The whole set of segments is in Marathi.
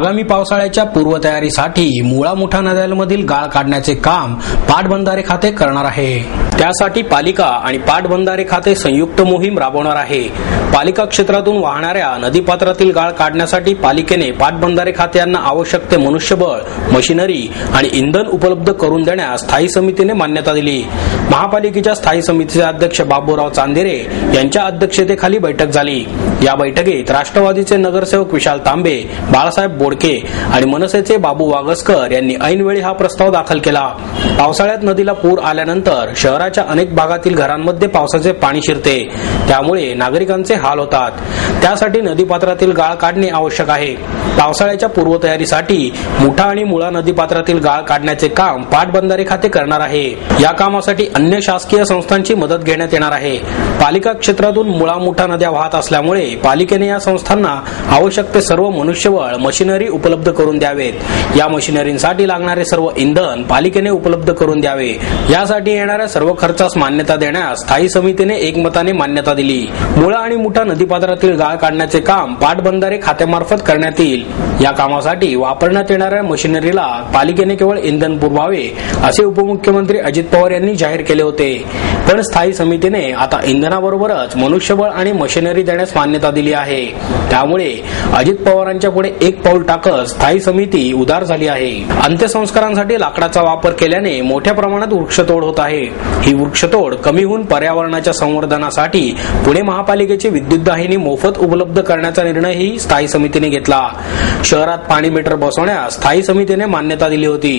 आगामी पावसाळ्याच्या पूर्वतयारीसाठी मुळा मुठा नद्यांमधील गाळ काढण्याचे काम पाटबंधारे खाते करणार आहे। त्यासाठी पालिका आणि पाटबंधारे खाते संयुक्त मोहीम राबवणार आहे। पालिका क्षेत्रातून वाहणाऱ्या नदीपात्रातील गाळ काढण्यासाठी पालिकेने पाटबंधारे खाते यांना आवश्यक ते मनुष्यबळ, मशिनरी आणि इंधन उपलब्ध करून देण्यास स्थायी समितीने मान्यता दिली। महापालिकेच्या स्थायी समितीचे अध्यक्ष बाबूराव चांदेरे यांच्या अध्यक्षतेखाली बैठक झाली। या बैठकीत राष्ट्रवादीचे नगरसेवक विशाल तांबे, बाळासाहेब बोडके आणि मनसेचे बाबू वागसकर यांनी ऐनवेळी हा प्रस्ताव दाखल केला। पावसाळ्यात नदीला पूर आल्यानंतर शहराच्या अनेक भागातील घरांमध्ये पावसाचे पाणी शिरते, त्यामुळे नागरिकांचे हाल होतात। त्यासाठी नदीपात्रातील गाळ काढणे आवश्यक आहे। पावसाळ्याच्या पूर्वतयारीसाठी मुठा आणि मुळा नदीपात्रातील गाळ काढण्याचे काम पाटबंधारे खाते करणार आहे। या कामासाठी अन्य शासकीय संस्थांची मदत घेण्यात येणार आहे। पालिका क्षेत्रातून मुळा मुठा नद्या वाहत असल्यामुळे पालिकेने या संस्थांना आवश्यक ते सर्व मनुष्यबळ, मशिनरी उपलब्ध करून द्यावेत। या मशिनरींसाठी लागणारे सर्व इंधन पालिकेने उपलब्ध करून द्यावे। यासाठी येणाऱ्या सर्व खर्चास मान्यता देण्यास स्थायी समितीने एकमताने मान्यता दिली। मुळा आणि मुठा नदीपात्रातील गाळ काढण्याचे काम पाटबंधारे खात्यामार्फत करण्यात येईल। या कामासाठी वापरण्यात येणाऱ्या मशिनरीला पालिकेने केवळ इंधन पुरवावे असे उपमुख्यमंत्री अजित पवार यांनी जाहीर केले होते, पण स्थायी समितीने आता इंधनाबरोबरच मनुष्यबळ आणि मशिनरी देण्यास मान्यता दिली आहे। त्यामुळे अजित पवारांच्या पुढे एक पाऊल टाकत स्थायी समिती उदार झाली आहे। अंत्यसंस्कारांसाठी लाकडाचा वापर केल्याने मोठ्या प्रमाणात वृक्षतोड होत आहे। ही वृक्षतोड कमी होऊन पर्यावरणाच्या संवर्धनासाठी पुणे महापालिकेची विद्युत दाहिनी मोफत उपलब्ध करण्याचा निर्णयही स्थायी समितीने घेतला। शहरात पाणी मीटर बसवण्यास स्थायी समितीने मान्यता दिली होती,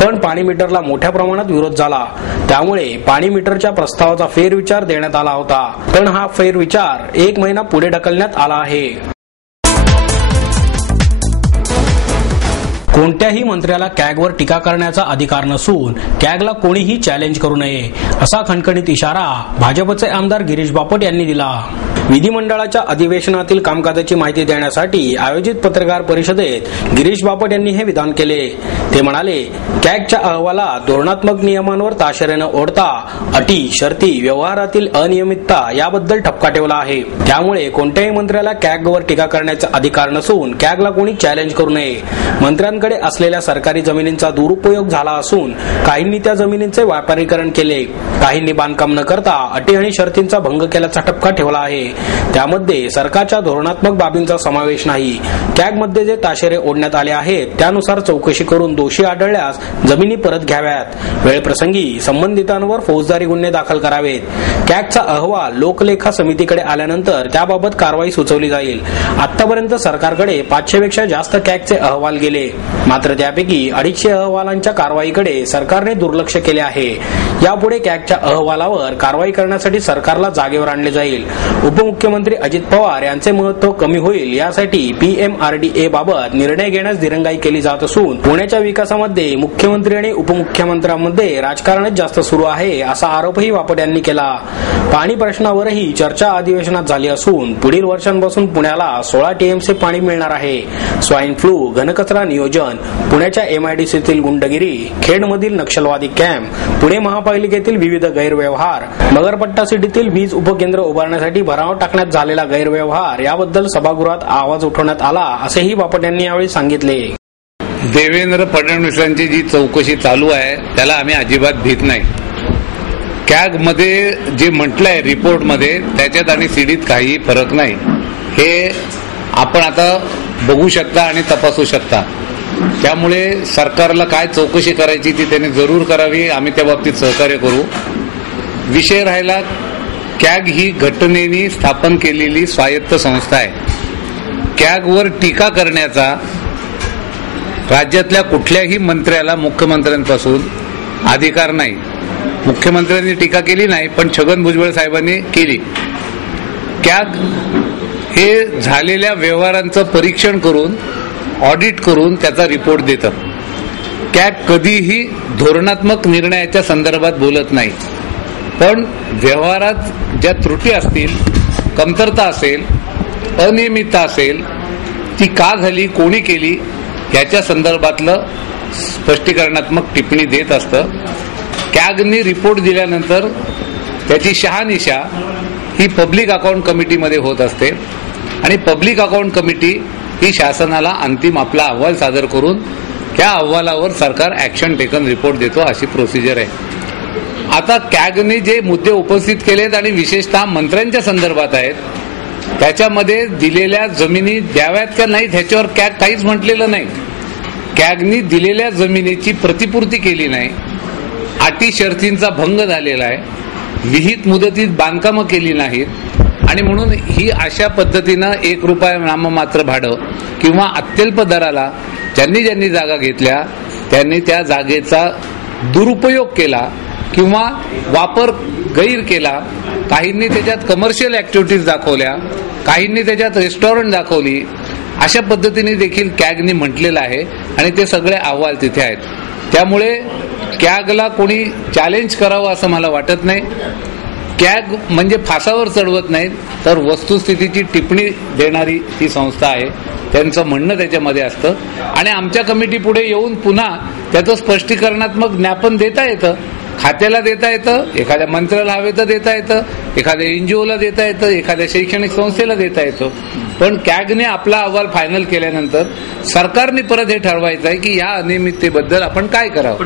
पण पाणी मीटरला मोठ्या प्रमाणात विरोध झाला। त्यामुळे पाणी मीटरच्या प्रस्तावाचा फेरविचार देण्यात आला होता, पण हा फेरविचार 1 महिना पुढे ढकलण्यात आला आहे। कोणत्याही मंत्र्याला कॅगवर टीका करण्याचा अधिकार नसून कॅगला कोणीही चॅलेंज करू नये, असा खणखणीत इशारा भाजपचे आमदार गिरीश बापट यांनी दिला। विधिमंडळाच्या अधिवेशनातील कामकाजाची माहिती देण्यासाठी आयोजित पत्रकार परिषदेत गिरीश बापट यांनी हे विधान केले। ते म्हणाले, कॅगच्या अहवालात धोरणात्मक नियमांवर ताशेरे न ओढता अटी, शर्ती, व्यवहारातील अनियमितता याबद्दल ठपका ठेवला आहे। त्यामुळे कोणत्याही मंत्र्याला कॅगवर टीका करण्याचा अधिकार नसून कॅगला कोणी चॅलेंज करू नये। मंत्र्यांकडे असलेल्या सरकारी जमिनींचा दुरुपयोग झाला असून काहींनी त्या जमिनींचे व्यापारीकरण केले, काहींनी बांधकाम न करता अटी आणि शर्तींचा भंग केल्याचा ठपका ठेवला आहे। त्यामध्ये सरकारच्या धोरणात्मक बाबींचा समावेश नाही। कॅगमध्ये जे ताशेरे ओढण्यात आले आहेत त्यानुसार चौकशी करून दोषी आढळल्यास जमिनी परत घ्याव्यात। वेळप्रसंगी संबंधितांवर फौजदारी गुन्हे दाखल करावेत। कॅगचा अहवाल लोकलेखा समितीकडे आल्यानंतर त्याबाबत कारवाई सुचवली जाईल। आतापर्यंत सरकारकडे 500 पेक्षा जास्त कॅगचे अहवाल गेले, मात्र त्यापैकी 250 अहवालांच्या कारवाईकडे सरकारने दुर्लक्ष केले आहे। यापुढे कॅगच्या अहवालावर कारवाई करण्यासाठी सरकारला जागेवर आणले जाईल। उपमुख्यमंत्री अजित पवार यांचे महत्त्व कमी होईल यासाठी PMRDA बाबत निर्णय घेण्यास दिरंगाई केली जात असून पुण्याच्या विकासामध्ये मुख्यमंत्री आणि उपमुख्यमंत्र्यांमध्ये राजकारणच जास्त सुरू आहे, असा आरोपही बापट यांनी केला। पाणी प्रश्नावरही चर्चा अधिवेशनात झाली असून पुढील वर्षांपासून पुण्याला 16 TMC पाणी मिळणार आहे। स्वाईन फ्लू, घनकचरा नियोजन, पुण्याच्या MIDCतील गुंडगिरी, खेडमधील नक्षलवादी कॅम्प, पुणे महापालिकेतील विविध गैरव्यवहार, नगरपट्टा सिटीतील वीज उपकेंद्र उभारण्यासाठी भराव टाकण्यात झालेला गैरव्यवहार याबद्दल सभागृहात आवाज उठवण्यात आला, असेही बापट यांनी यावेळी सांगितले। देवेंद्र फडणवीसांची जी चौकशी चालू आहे त्याला आम्ही अजिबात भीत नाही। कॅगमध्ये जे म्हटलंय रिपोर्टमध्ये त्याच्यात आणि सीडीत काही फरक नाही, हे आपण आता बघू शकता आणि तपासू शकता। त्यामुळे सरकारला काय चौकशी करायची ती त्याने जरूर करावी, आम्ही त्या बाबतीत सहकार्य करू। विषय राहिला, कॅग ही घटनेने स्थापन केलेली स्वायत्त संस्था आहे। कॅगवर टीका करण्याचा राज्यातल्या कुठल्याही मंत्र्याला मुख्यमंत्र्यांपासून अधिकार नाही। मुख्यमंत्र्यांनी टीका केली नाही, पण छगन भुजबळ साहेबांनी केली। कॅग हे झालेल्या व्यवहारांचं परीक्षण करून, ऑडिट करून त्याचा रिपोर्ट देतं। कॅग कधीही धोरणात्मक निर्णयाच्या संदर्भात बोलत नाही, पण व्यवहारात ज्या त्रुटी असतील, कमतरता असेल, अनियमितता असेल, ती का झाली, कोणी केली याच्या संदर्भातलं स्पष्टीकरणात्मक टिप्पणी देत असतं। कॅगने रिपोर्ट दिल्यानंतर त्याची शहानिशा ही पब्लिक अकाउंट कमिटीमध्ये होत असते आणि पब्लिक अकाउंट कमिटी की शासनाला अंतिम आपला अहवाल सादर करून त्या अहवालावर सरकार ॲक्शन टेकन रिपोर्ट देतो, अशी प्रोसिजर आहे. आता कॅगने जे मुद्दे उपस्थित केलेत आणि विशेषतः मंत्र्यांच्या संदर्भात आहेत, त्याच्यामध्ये दिलेल्या जमिनी द्याव्यात का नाही ह्याच्यावर कॅग काहीच म्हटलेलं नाही. कॅगनी दिलेल्या जमिनीची प्रतिपूर्ती केली नाही, अटी शर्तींचा भंग झालेला आहे, विहित मुदतीत बांधकामं केली नाहीत आणि म्हणून ही अशा पद्धतीनं ₹1 नाममात्र भाडं किंवा अत्यल्प दराला ज्यांनी जागा घेतल्या त्यांनी त्या जागेचा दुरुपयोग केला किंवा वापर गैर केला. काहींनी त्याच्यात कमर्शियल ऍक्टिव्हिटीज दाखवल्या, काहींनी त्याच्यात रेस्टॉरंट दाखवली. अशा पद्धतीने देखील कॅगनी म्हटलेलं आहे आणि ते सगळे अहवाल तिथे आहेत. त्यामुळे कॅगला कोणी चॅलेंज करावं असं मला वाटत नाही. कॅग म्हणजे फासावर चढवत नाहीत, तर वस्तुस्थितीची टिप्पणी देणारी ती संस्था आहे. त्यांचं म्हणणं त्याच्यामध्ये असतं आणि आमच्या कमिटी पुढे येऊन पुन्हा त्याचं स्पष्टीकरणात्मक ज्ञापन देता येतं. खात्याला देता येतं, एखाद्या मंत्र्याला हवे तर देता येतं, एखाद्या एनजीओला देता येतं, एखाद्या शैक्षणिक संस्थेला देता येतं. पण कॅगने आपला अहवाल फायनल केल्यानंतर सरकारने परत हे ठरवायचं आहे की या अनियमिततेबद्दल आपण काय करावं.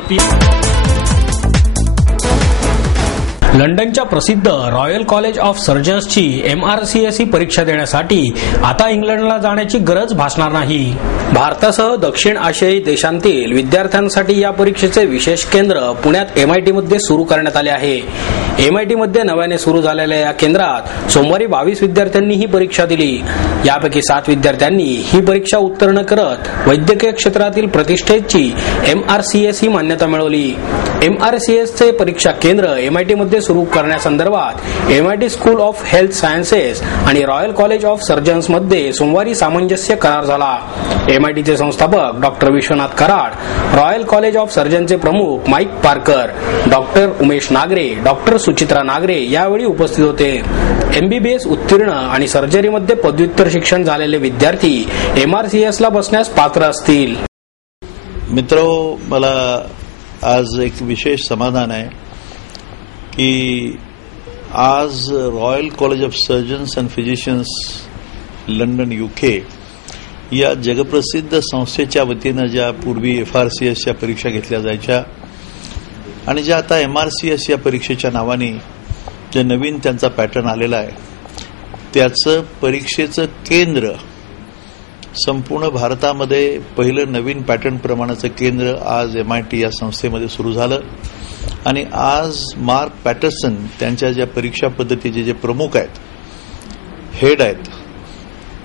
लंडनच्या प्रसिद्ध रॉयल कॉलेज ऑफ सर्जन्सची MRCSE परीक्षा देण्यासाठी आता इंग्लंडला जाण्याची गरज भासणार नाही. भारतासह दक्षिण आशियाई देशांतील विद्यार्थ्यांसाठी या परीक्षेचे विशेष केंद्र पुण्यात MIT मध्ये सुरू करण्यात आले आहे. MIT मध्ये नव्याने सुरू झालेल्या या केंद्रात सोमवारी 22 विद्यार्थ्यांनी ही परीक्षा दिली. यापैकी 7 विद्यार्थ्यांनी ही परीक्षा उत्तीर्ण करत वैद्यकीय क्षेत्रातील प्रतिष्ठेची MRCSE मान्यता मिळवली. MRCSचे परीक्षा केंद्र MIT मध्ये सुरू करण्यासंदर्भात MIT school of health sciences आणि रॉयल कॉलेज ऑफ सर्जन्स मध्ये सोमवारी सामंजस्य करार झाला. MITचे संस्थापक doctor Vishwanath Karad, royal college of सर्जनचे प्रमुख Mike Parker, doctor Umesh Nagare, doctor Suchitra Nagare यावेळी उपस्थित होते. MBBS उत्तीर्ण आणि सर्जरीमध्ये पदव्युत्तर शिक्षण झालेले विद्यार्थी MRCSला बसण्यास पात्र असतील. मित्रो, मला आज एक विशेष समाधान आहे की आज royal college of surgeons and physicians London UK या जगप्रसिद्ध संस्थेच्या वतीनं ज्या पूर्वी FRCSच्या परीक्षा घेतल्या जायच्या आणि ज्या आता MRCS या परीक्षेच्या नावाने जे नवीन त्यांचा पॅटर्न आलेला आहे, त्याचं परीक्षेचं केंद्र संपूर्ण भारतामध्ये पहिलं नवीन पॅटर्न प्रमाणाचं केंद्र आज MIT या संस्थेमध्ये सुरू झालं. आणि आज मार्क पॅटरसन त्यांच्या ज्या परीक्षा पद्धतीचे जे प्रमुख आहेत, हेड आहेत,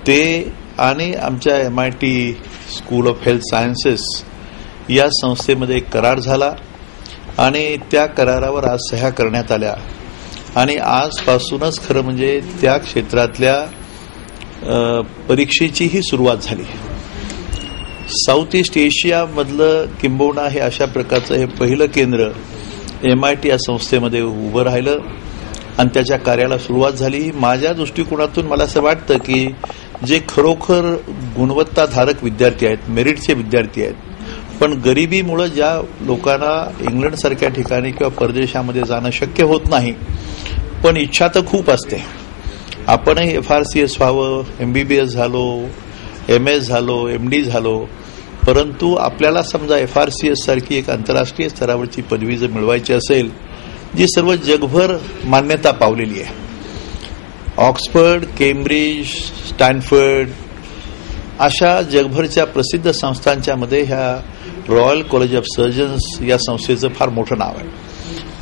ते आणि आमच्या MIT school of health sciences या संस्थेमध्ये एक करार झाला आणि त्या करारावर आज सह्या करण्यात आल्या आणि आजपासूनच खरं म्हणजे त्या क्षेत्रातल्या परीक्षेचीही सुरुवात झाली. साऊथ ईस्ट एशियामधलं किंबहुना हे अशा प्रकारचं हे पहिलं केंद्र MIT या संस्थेमध्ये उभं राहिलं आणि त्याच्या कार्याला सुरुवात झाली. माझ्या दृष्टिकोनातून मला असं वाटतं की जे खरोखर गुणवत्ताधारक विद्यार्थी आहेत, मेरिटचे विद्यार्थी आहेत, पण गरिबीमुळे ज्या लोकांना इंग्लंडसारख्या ठिकाणी किंवा परदेशामध्ये जाणं शक्य होत नाही, पण इच्छा तर खूप असते, आपणही FRCS व्हावं, MBBS झालो, MS झालो, MD झालो, परंतु आपल्याला समजा FRCS सारखी एक आंतरराष्ट्रीय स्तरावरची पदवी जर मिळवायची असेल जी सर्व जगभर मान्यता पावलेली आहे, ऑक्सफर्ड, केम्ब्रिज, स्टॅनफर्ड अशा जगभरच्या प्रसिद्ध संस्थांच्या मध्ये ह्या रॉयल कॉलेज ऑफ सर्जन्स या संस्थेचं फार मोठं नाव आहे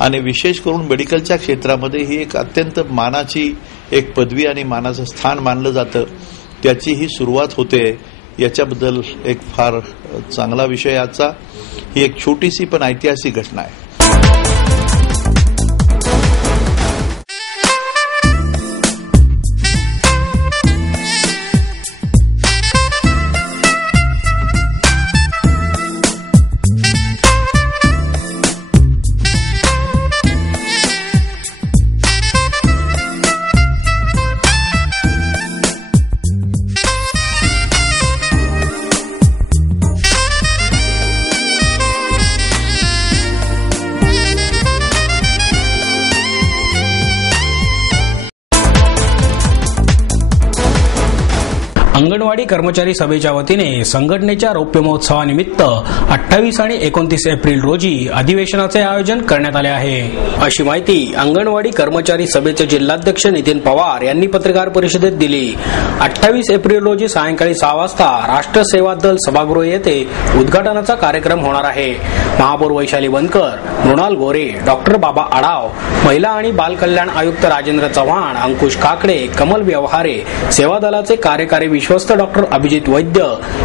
आणि विशेष करून मेडिकलच्या क्षेत्रामध्ये ही एक अत्यंत मानाची एक पदवी आणि मानाचं स्थान मानलं जातं. त्याची ही सुरुवात होते. याच्याबद्दल एक फार चांगला विषय आजचा. ही एक छोटीशी पण ऐतिहासिक घटना आहे. अंगणवाडी कर्मचारी सभेच्या वतीने संघटनेच्या रौप्य महोत्सवानिमित्त 28 आणि 29 एप्रिल रोजी अधिवेशनाचे आयोजन करण्यात आले आहे, अशी माहिती अंगणवाडी कर्मचारी सभेचे जिल्हाध्यक्ष नितीन पवार यांनी पत्रकार परिषदेत दिली. 28 एप्रिल रोजी सायंकाळी 6 वाजता राष्ट्र सेवा दल सभागृह येथे उद्घाटनाचा कार्यक्रम होणार आहे. महापौर वैशाली बनकर, मृणाल गोरे, डॉक्टर बाबा आढाव, महिला आणि बाल कल्याण आयुक्त राजेंद्र चव्हाण, अंकुश काकडे, कमल व्यवहारे, सेवा दलाचे कार्यकारी विश्वस्त डॉक्टर अभिजित वैद्य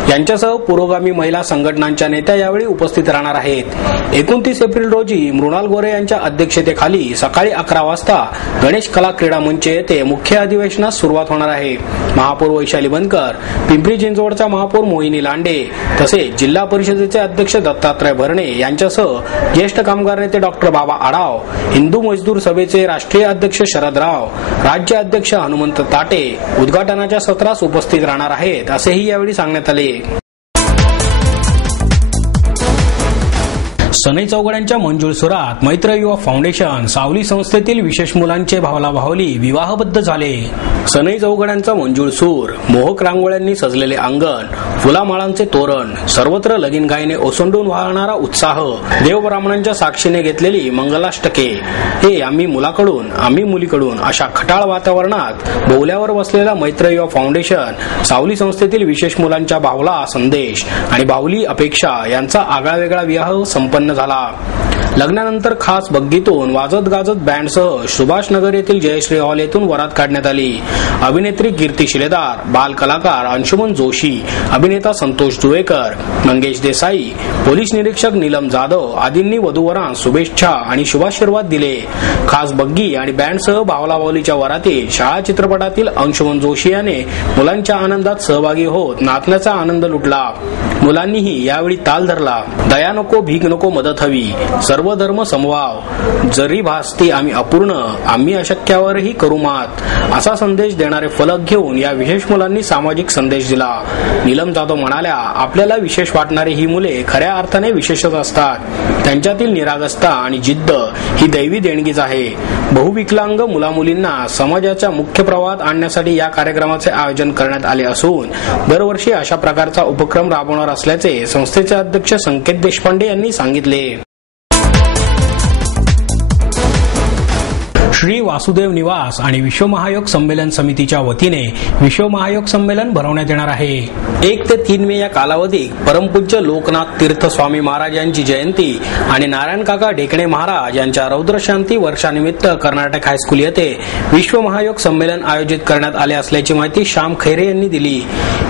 यांच्यासह पुरोगामी महिला संघटनांच्या नेत्या यावेळी उपस्थित राहणार आहेत. 29 एप्रिल रोजी मृणाल गोरे यांच्या अध्यक्षतेखाली सकाळी 11 वाजता गणेश कला क्रीडा मंच येथे मुख्य अधिवेशनास सुरुवात होणार आहे. महापौर वैशाली बनकर, पिंपरी चिंचवडच्या महापौर मोहिनी लांडे तसेच जिल्हा परिषदेचे अध्यक्ष दत्तात्रय भरणे यांच्यासह ज्येष्ठ कामगार नेते डॉक्टर बाबा आढाव, हिंदू मजदूर सभेचे राष्ट्रीय अध्यक्ष शरद राव, राज्य अध्यक्ष हनुमंत ताटे उद्घाटनाच्या सत्रास उपस्थित राहणार आहेत, असेही यावेळी सांगण्यात आले. सनई चौघड्यांच्या मंजुळसुरात मैत्र युवा फाउंडेशन सावली संस्थेतील विशेष मुलांचे भावला भावली विवाहबद्ध झाले. सनई चौघड्यांचा मंजुळसूर, मोहक रांगोळ्यांनी सजलेले अंगण, फुलामाळांचे तोरण, सर्वत्र लगीन गायने ओसंडून वाहणारा उत्साह, देवब्राह्मणांच्या साक्षीने घेतलेली मंगलाष्टके, हे आम्ही मुलाकडून आम्ही मुलीकडून अशा खटाळ वातावरणात बोवल्यावर बसलेला मैत्र युवा फाउंडेशन सावली संस्थेतील विशेष मुलांच्या भावला संदेश आणि बाहुली अपेक्षा यांचा आगळावेगळा विवाह संपन्न झाला. लग्नानंतर खास बग्गीतून वाजत गाजत बँडसह सुभाषनगर येथील जयश्री हॉल येथून वरात काढण्यात आली. अभिनेत्री कीर्ती शिलेदार, बाल कलाकार अंशुमन जोशी, अभिनेता संतोष जुवेकर, मंगेश देसाई, पोलीस निरीक्षक नीलम जाधव आदींनी वधूवरांस शुभेच्छा आणि शुभाशीर्वाद दिले. खास बग्गी आणि बँडसह भावला भावलीच्या वरातीत शाळा चित्रपटातील अंशुमन जोशी याने मुलांच्या आनंदात सहभागी होत नाचण्याचा आनंद लुटला. मुलांनीही यावेळी ताल धरला. दया नको, भीक नको, मदत हवी, सर्व धर्म समभाव, जरी भासती आम्ही अपूर्ण, आम्ही अशक्यावरही करू मात, असा संदेश देणारे फलक घेऊन या विशेष मुलांनी सामाजिक संदेश दिला. नीलम जाधव म्हणाल्या, आपल्याला विशेष वाटणारी ही मुले खऱ्या अर्थाने विशेषच असतात. त्यांच्यातील निरागसता आणि जिद्द ही दैवी देणगीच आहे. बहुविकलांग मुलामुलींना समाजाच्या मुख्य प्रवाहात आणण्यासाठी या कार्यक्रमाचे आयोजन करण्यात आले असून दरवर्षी अशा प्रकारचा उपक्रम राबवणार असल्याचे संस्थेचे अध्यक्ष संकेत देशपांडे यांनी सांगितले. श्री वासुदेव निवास आणि विश्व महायोग संमेलन समितीच्या वतीने विश्व महायोग संमेलन भरवण्यात येणार आहे. 1 ते 3 मे या कालावधीत परमपूज्य लोकनाथ तीर्थ स्वामी महाराज यांची जयंती आणि नारायण काका ढेकणे महाराज यांच्या रौद्रशांती वर्षानिमित्त कर्नाटक हायस्कूल येथे विश्व महायोग संमेलन आयोजित करण्यात आले असल्याची माहिती श्याम खैरे यांनी दिली.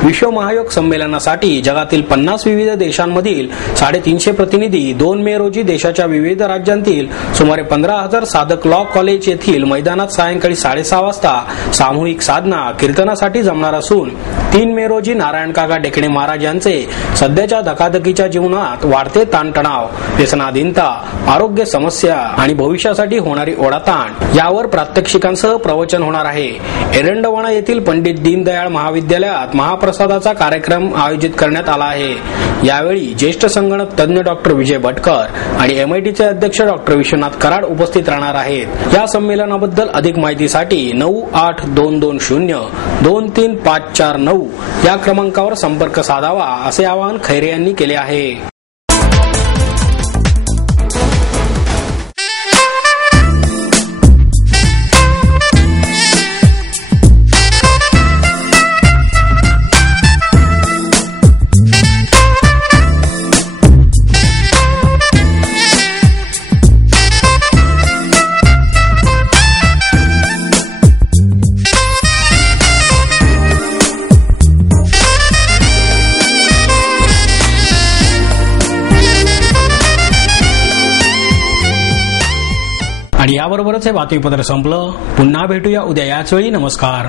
विश्व महायोग संमेलनासाठी जगातील 50 विविध देशांमधील 350 प्रतिनिधी 2 मे रोजी देशाच्या विविध राज्यांतील सुमारे 15,000 साधक लॉ कॉलेज येथील मैदानात सायंकाळी 6:30 वाजता सामूहिक साधना कीर्तनासाठी जमणार असून 3 मे रोजी नारायण काका ढेकणे महाराज यांचे सध्याच्या धकाधकीच्या जीवनात वाढते ताणतणाव, व्यसनाधीनता, आरोग्य समस्या आणि भविष्यासाठी होणारी ओढाताण यावर प्रात्यक्षिकांसह प्रवचन होणार आहे. एरंडवाणा येथील पंडित दीनदयाळ महाविद्यालयात महाप्रसादाचा कार्यक्रम आयोजित करण्यात आला आहे. यावेळी ज्येष्ठ संगणक तज्ञ डॉक्टर विजय भटकर आणि MITचे अध्यक्ष डॉक्टर विश्वनाथ कराड उपस्थित राहणार आहेत. या संमेलनाबद्दल अधिक माहितीसाठी 9822023549 या क्रमांकावर संपर्क साधावा असे आवाहन खैरे यांनी केले आहे. आणि याबरोबरच हे बातमीपत्र संपलं. पुन्हा भेटूया उद्या याच वेळी. नमस्कार.